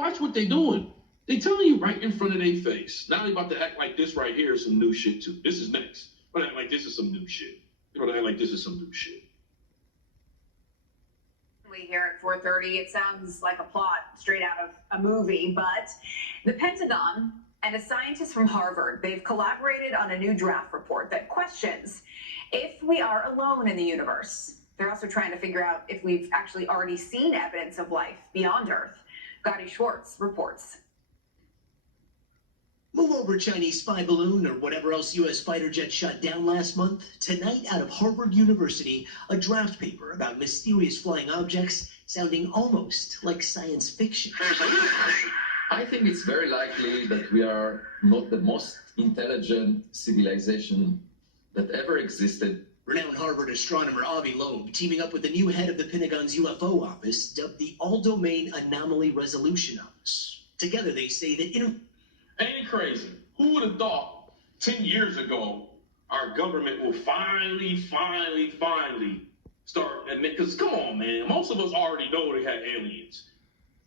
watch what they're doing. They telling you right in front of their face. Now they about to act like this right here is some new shit too. This is next. But act like this is some new shit. You know, they act like this is some new shit. Here at 4:30, it sounds like a plot straight out of a movie, but the Pentagon and a scientist from Harvard, they've collaborated on a new draft report that questions if we are alone in the universe. They're also trying to figure out if we've actually already seen evidence of life beyond Earth. Gotti Schwartz reports. Move over Chinese spy balloon or whatever else U.S. fighter jet shot down last month. Tonight, out of Harvard University, a draft paper about mysterious flying objects sounding almost like science fiction. I think it's very likely that we are not the most intelligent civilization that ever existed. Renowned Harvard astronomer Avi Loeb teaming up with the new head of the Pentagon's UFO office, dubbed the All-Domain Anomaly Resolution Office. Together, they say that Ain't it crazy? Who would have thought 10 years ago our government will finally start admitting? Because come on, man, most of us already know they had aliens.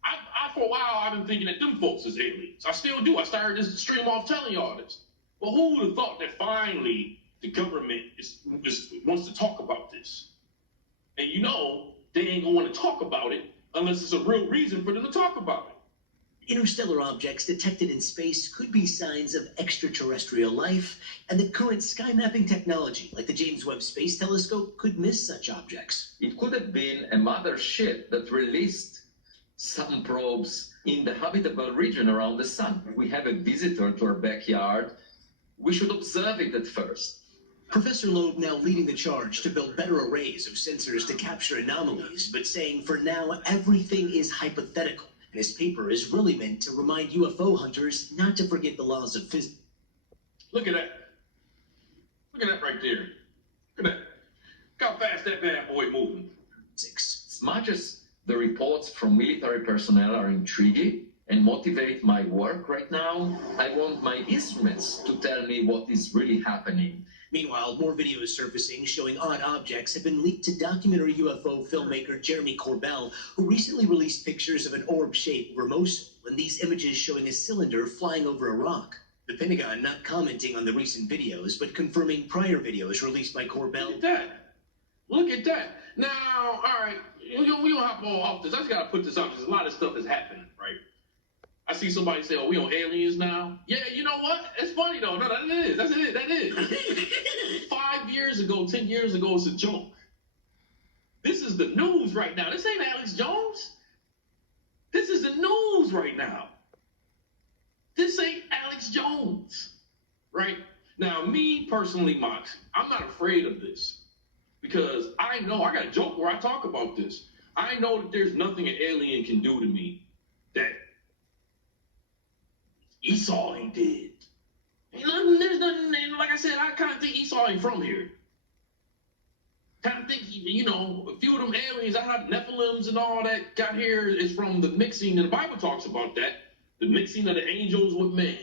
I for a while I've been thinking that them folks is aliens. I still do. I started this stream off telling y'all this. But who would have thought that finally the government wants to talk about this? And you know they ain't gonna want to talk about it unless it's a real reason for them to talk about it. Interstellar objects detected in space could be signs of extraterrestrial life, and the current sky mapping technology, like the James Webb Space Telescope, could miss such objects. It could have been a mother ship that released some probes in the habitable region around the sun. We have a visitor to our backyard. We should observe it at first. Professor Loeb now leading the charge to build better arrays of sensors to capture anomalies, but saying for now everything is hypothetical. And his paper is really meant to remind UFO hunters not to forget the laws of physics. Look at that. Look at that right there. Look at that. Look how fast that bad boy moving. As much as the reports from military personnel are intriguing and motivate my work right now, I want my instruments to tell me what is really happening. Meanwhile, more videos surfacing showing odd objects have been leaked to documentary UFO filmmaker Jeremy Corbell, who recently released pictures of an orb-shaped Ramoso, and these images showing a cylinder flying over a rock. The Pentagon not commenting on the recent videos, but confirming prior videos released by Corbell. Look at that. Look at that. Now, all right, we don't hop all off this. I just got to put this up because a lot of stuff is happening, right? I see somebody say, oh, we on aliens now? Yeah, you know what? It's funny, though. No, that is. That's it. That is. 5 years ago, 10 years ago, it's a joke. This is the news right now. This ain't Alex Jones. This is the news right now. This ain't Alex Jones, right? Now, me personally, Mox, I'm not afraid of this because I know, I got a joke where I talk about this. I know that there's nothing an alien can do to me that Esau ain't did. There's nothing, like I said, I kind of think Esau ain't from here. Kind of think, you know, a few of them aliens, I have Nephilims and all that got here is from the mixing, and the Bible talks about that, the mixing of the angels with men.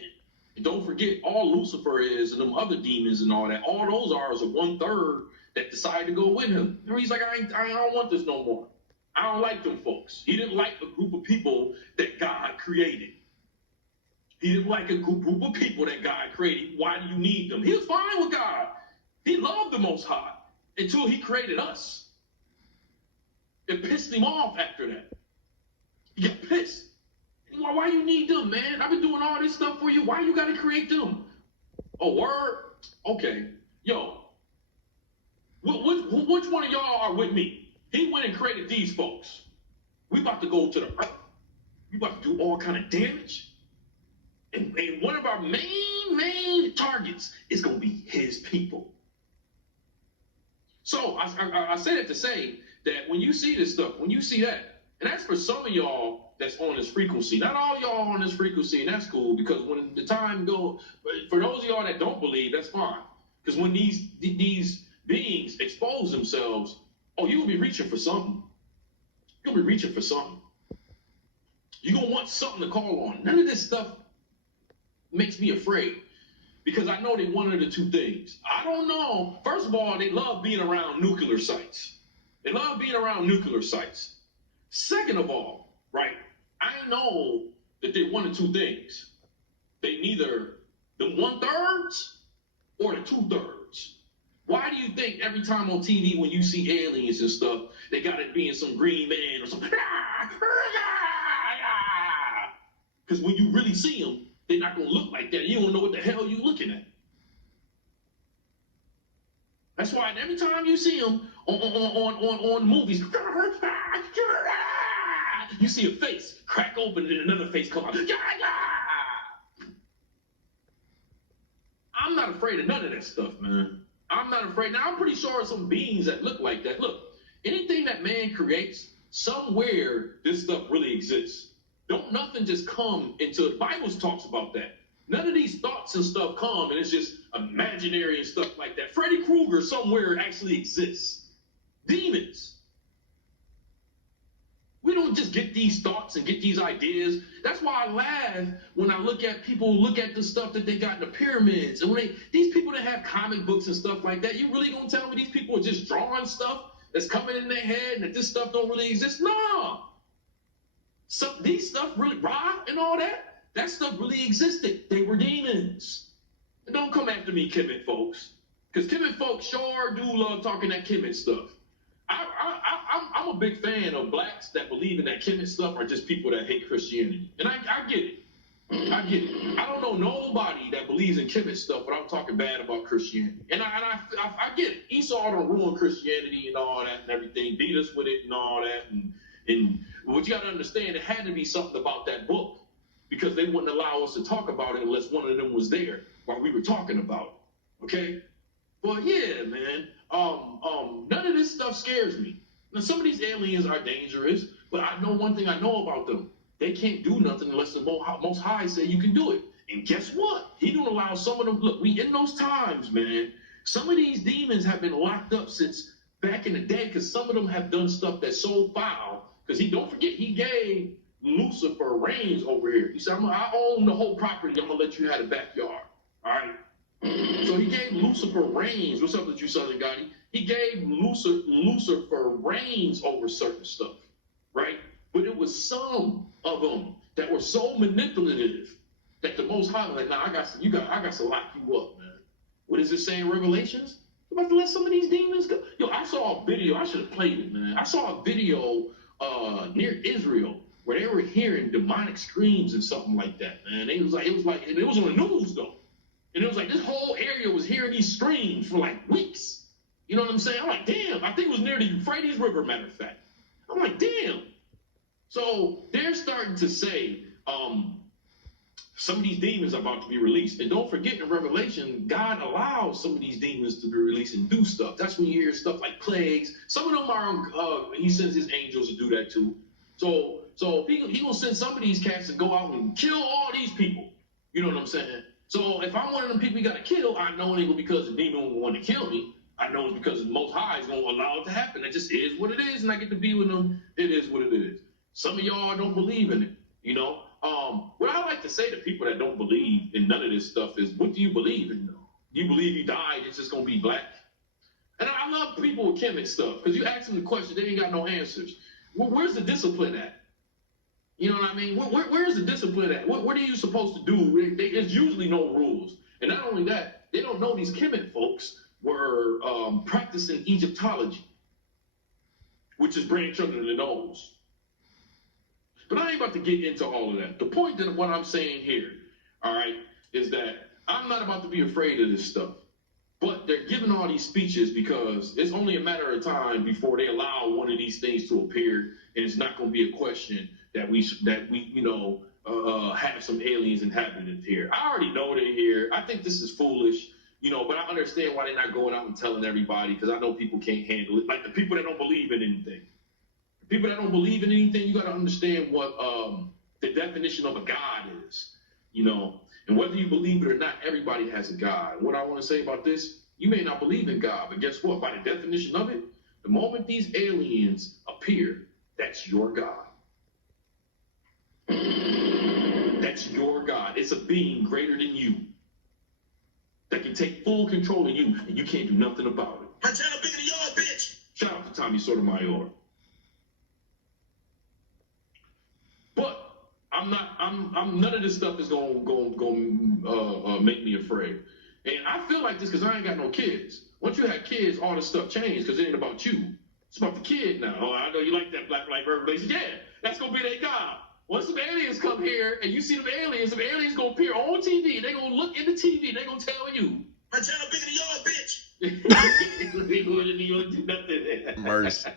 And don't forget, all Lucifer is and them other demons and all that, all those are is a 1/3 that decide to go with him. And he's like, I don't want this no more. I don't like them folks. He didn't like a group of people that God created. He didn't like a group of people that God created. Why do you need them? He was fine with God. He loved the Most High until he created us. It pissed him off after that. He got pissed. Why you need them, man? I've been doing all this stuff for you. Why you got to create them? Oh, word? Okay. Yo, which one of y'all are with me? He went and created these folks. We about to go to the earth. We about to do all kind of damage. And one of our main targets is going to be his people. So I say that to say that when you see this stuff, when you see that, and that's for some of y'all that's on this frequency, not all y'all on this frequency, and that's cool, because when the time goes, for those of y'all that don't believe, that's fine. Because when these beings expose themselves, oh, you're going to be reaching for something. You're going to be reaching for something. You're going to want something to call on. None of this stuff makes me afraid because I know they one of the two things. I don't know. First of all, they love being around nuclear sites. They love being around nuclear sites. Second of all, right, I know that they're one of two things. They neither the 1/3 or the 2/3. Why do you think every time on TV when you see aliens and stuff, they got it being some green man or something? Because when you really see them, they're not going to look like that. You don't know what the hell you're looking at. That's why every time you see them on movies, you see a face crack open and then another face come out. I'm not afraid of none of that stuff, man. I'm not afraid. Now, I'm pretty sure some beings that look like that. Look, anything that man creates, somewhere this stuff really exists. Don't nothing just come into, the Bible talks about that. None of these thoughts and stuff come and it's just imaginary and stuff like that. Freddy Krueger somewhere actually exists. Demons. We don't just get these thoughts and get these ideas. That's why I laugh when I look at people look at the stuff that they got in the pyramids. And when these people that have comic books and stuff like that, you really gonna tell me these people are just drawing stuff that's coming in their head and that this stuff don't really exist? No. So these stuff really, Ra and all that stuff really existed. They were demons. And don't come after me, Kemet folks. Because Kemet folks sure do love talking that Kemet stuff. I'm a big fan of blacks that believe in that Kemet stuff are just people that hate Christianity. And I get it. I get it. I don't know nobody that believes in Kemet stuff without talking bad about Christianity. And I get it. Esau don't ruin Christianity and all that and everything, beat us with it and all that. And what you got to understand, it had to be something about that book because they wouldn't allow us to talk about it unless one of them was there while we were talking about it. Okay? But yeah, man. None of this stuff scares me. Now, some of these aliens are dangerous, but I know one thing I know about them. They can't do nothing unless the Most High say you can do it. And guess what? He don't allow some of them. Look, we in those times, man. Some of these demons have been locked up since back in the day because some of them have done stuff that's so foul. Because don't forget, he gave Lucifer reigns over here. He said, I own the whole property. I'm going to let you have the backyard. All right? So he gave Lucifer reigns. What's up with you, Southern Gotti? He gave Lucifer reigns over certain stuff, right? But it was some of them that were so manipulative that the Most High was like, nah, I got to lock you up, man. What does it say in Revelations? I'm about to let some of these demons go. Yo, I saw a video. I should have played it, man. I saw a video near Israel where they were hearing demonic screams and something like that, man. It was like, and it was on the news though. And it was like this whole area was hearing these screams for like weeks. You know what I'm saying? I'm like, damn. I think it was near the Euphrates River, matter of fact. I'm like, damn. So they're starting to say some of these demons are about to be released. And don't forget in Revelation, God allows some of these demons to be released and do stuff. That's when you hear stuff like plagues. Some of them are, he sends his angels to do that too. So he will send some of these cats to go out and kill all these people. You know what I'm saying? So if I'm one of them people you got to kill, I know it ain't because the demon will want to kill me. I know it's because the Most High is going to allow it to happen. It just is what it is, and I get to be with them. It is what it is. Some of y'all don't believe in it, you know. What I like to say to people that don't believe in none of this stuff is, what do you believe in, though? You believe he died, it's just going to be black? And I love people with Kemet stuff, because you ask them the question, they ain't got no answers. Where's the discipline at? You know what I mean? Where's the discipline at? What are you supposed to do? There's usually no rules. And not only that, they don't know these Kemet folks were practicing Egyptology, which is branch under the nose. But I ain't about to get into all of that. The point that what I'm saying here, all right, is that I'm not about to be afraid of this stuff. But they're giving all these speeches because it's only a matter of time before they allow one of these things to appear, and it's not going to be a question that we have some aliens inhabited here. I already know they're here. I think this is foolish. You know, but I understand why they're not going out and telling everybody, because I know people can't handle it. Like the people that don't believe in anything. The people that don't believe in anything, you got to understand what the definition of a God is, you know. And whether you believe it or not, everybody has a God. What I want to say about this, you may not believe in God, but guess what? By the definition of it, the moment these aliens appear, that's your God. That's your God. It's a being greater than you that can take full control of you, and you can't do nothing about it. My channel bigger than y'all, bitch. Shout out to Tommy Sotomayor. But I'm not. I'm. None of this stuff is gonna make me afraid. And I feel like this because I ain't got no kids. Once you have kids, all this stuff changes because it ain't about you. It's about the kid now. Oh, I know you like that black revelation. Yeah, that's gonna be their God. Once some aliens come here and you see them aliens gonna appear on TV. They gonna look in the TV. They gonna tell you, "My channel bigger than yours, bitch." You gonna do nothing. Mercy.